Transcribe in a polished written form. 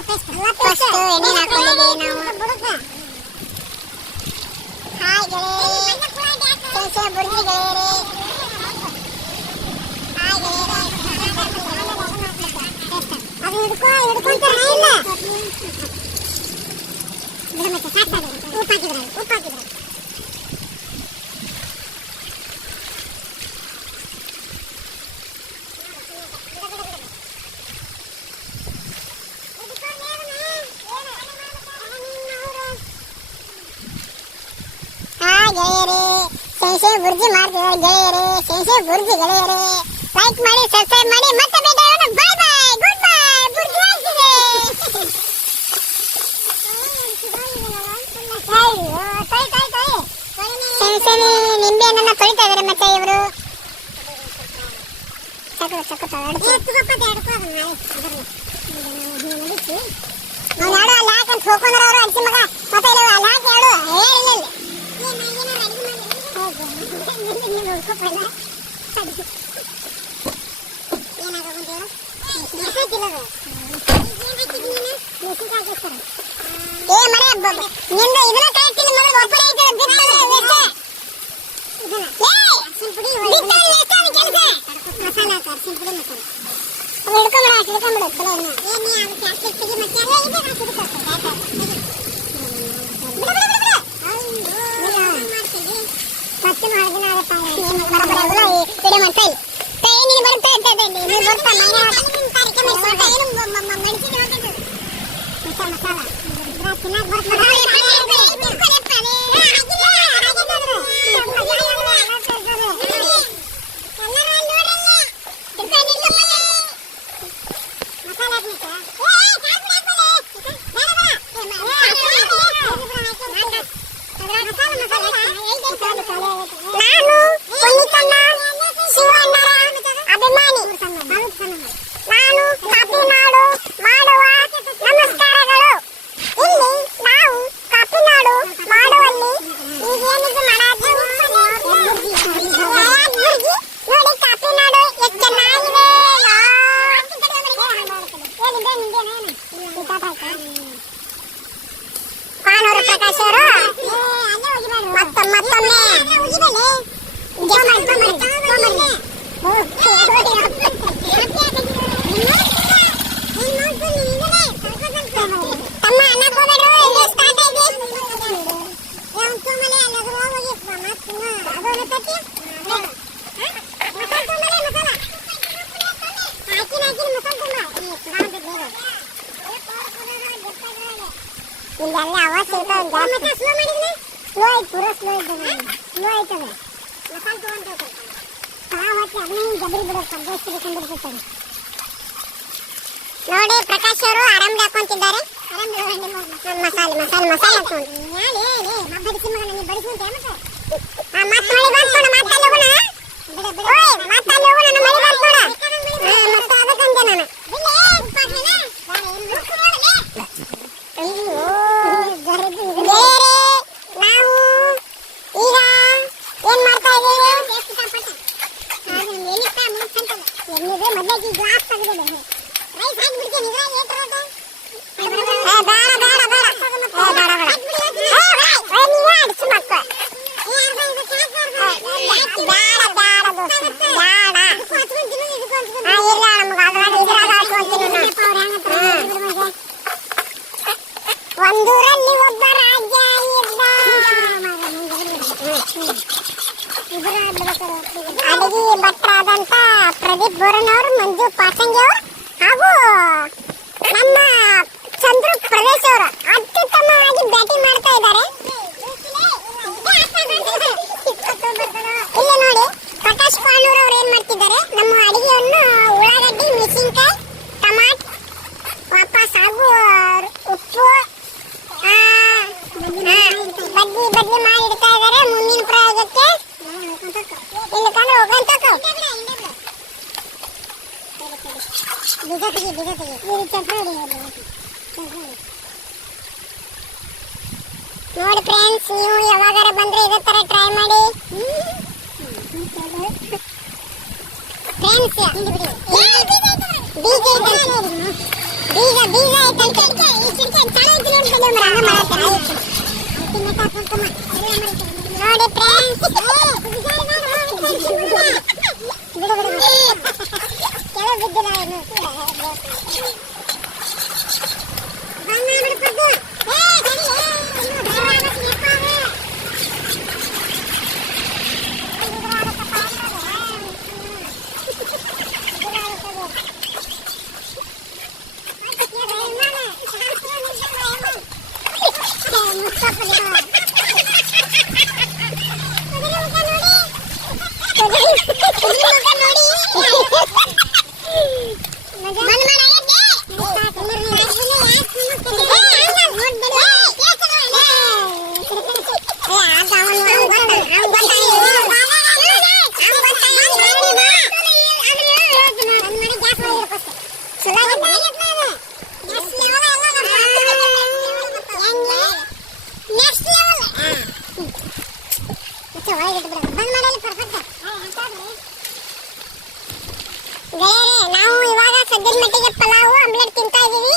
First ಎಣ್ಣೆ ಹಾಕೊಂಡಿದ್ದೀವಿ ನಾವು. Hi ಗೆಳೆಯರೇ, ಸೆಣಸೆ ಬುರ್ಜಿ ಗೆಳೆಯರೇ. ಹಾಯ್ ಗೆಳೆಯರೇ, ಅದು ಹಿಡ್ಕೊಂತಾರ ಇಲ್ಲ ಮತ್ತೆ ಸಾಕಾಗ ಉಪ್ಪು ಹಾಕಿದ್ರೆ ಗೆಳೆಯರೇ, ಸೆಣಸೆ ಬುರ್ಜಿ ಮಾಡ್ತಿದ್ದಾರೆ ಗೆಳೆಯರೇ, ಸೆಣಸೆ ಬುರ್ಜಿ ಗೆಳೆಯರೇ. ಲೈಕ್ ಮಾಡಿ, ಸಬ್ಸ್ಕ್ರೈಬ್ ಮಾಡಿ, ಮತ್ತೆ ಬೇಡ. ಬಾಯ್ ಬಾಯ್, ಗುಡ್ ಬಾಯ್. ಬುರ್ಜಿ ಆಗ್ತಿದೆ. ಸೆಣಸೆ ನಿಂಬೆ ಹಣ್ಣನ್ನ ತೊಳಿತಾ ಇದ್ದಾರೆ ಮತ್ತೆ ಇವರು. ನಾಡು ಅಲ್ಲಿ ಹಾಕಂತ ಹೋಗ್ಕೊಂಡ್ರ ಅವರು ಅಜ್ಜಿ ಮಗ ಮತ್ತೆ ಇಲ್ಲಿ ಅಲ್ಲಿ ಹಾಕಿ ಹೇಳು ಹೇಳಿಲ್ಲ. ಇಲ್ಲೆಲ್ಲ ಆವಾಜ್ ಸಿಗ್ತಾವ ಸ್ಲೋ ಆಯ್ತು, ಪೂರ ಸ್ಲೋ ಆಯ್ತದೆ. ನೋಡಿ ಪ್ರಕಾಶ್ ಅವರು ಆರಾಮ್ ಹಾಕೊಂತಿದ್ದಾರೆ. ಮಸಾಲೆ ಮಸಾಲೆ ಮಸಾಲೆ ಒಂದೂರಲ್ಲಿ ಒಬ್ಬ ರಾಜ ಇದ್ದ. ಅಡಿಗೆ ಭಟ್ರಾದಂತ ಪ್ರದೀಪ್ ಬೋರನ್ ಅವರು, ಮಂಜು ಪಾಸಂಗಿ ಅವರು ಹಾಗೂ ನಮ್ಮ ಚಂದ್ರು ಪ್ರದೇಶ್ ಅವರು ಅತ್ಯುತ್ತಮವಾಗಿ ಬ್ಯಾಟಿಂಗ್ ಮಾಡ್ತಾ ಇದ್ದಾರೆ. ಇಲ್ಲಿ ನೋಡಿ ಪ್ರಕಾಶ್ ಪಾಣೂರ್ ಅವರು ಏನ್ ಮಾಡ್ತಿದ್ದಾರೆ, ನಮ್ಮ ಅಡಿಗೆಯನ್ನು ಉಳ್ಳಾಗಡ್ಡಿ, ಮೆಣಸಿನಕಾಯಿ, ಟಮಾಟ್, ವಾಪಸ್ ಹಾಗೂ ಉಪ್ಪು ಬದ್ಲಿ ಮಾಡಿ ಇಡ್ತಾ ಇದ್ದಾರೆ ಮುಂದಿನ ಪ್ರಯೋಗಕ್ಕೆ. ಇಲ್ಲಿ ಕಂಡು ಹೋಗಂತ ನೋಡಿ ಫ್ರೆಂಡ್ಸ್, ನೀವು ಯಾವಾಗಾರ ಬಂದ್ರೆ ಇದೇ ತರ ಟ್ರೈ ಮಾಡಿ ಫ್ರೆಂಡ್ಸ್. ಬೀಜ ಬೀಜ ಐತಂತೆ ಈ ಚಿಕ್ಕ ಚಲೋ ಐತಿ ನೋಡಿ ಕಲಿಯೋ ಮರ ಹಂಗ ಮಾಡತ್ತೆ ನೋಡಿ ಫ್ರೆಂಡ್ಸ್ ಬಿಡು ಬಿಡು ಕೆಲವು ಬಿದ್ದಿಲ್ಲ ಇನ್ನು ಬಂದ ಬಿಡ್ಪದ್ದು ನಾವು ಇವಾಗ ಸದ್ಯದ ಮಟ್ಟಿಗೆ ಪಲಾವು ಆಮ್ಲೆಟ್ ತಿಂತಾ ಇದೀವಿ.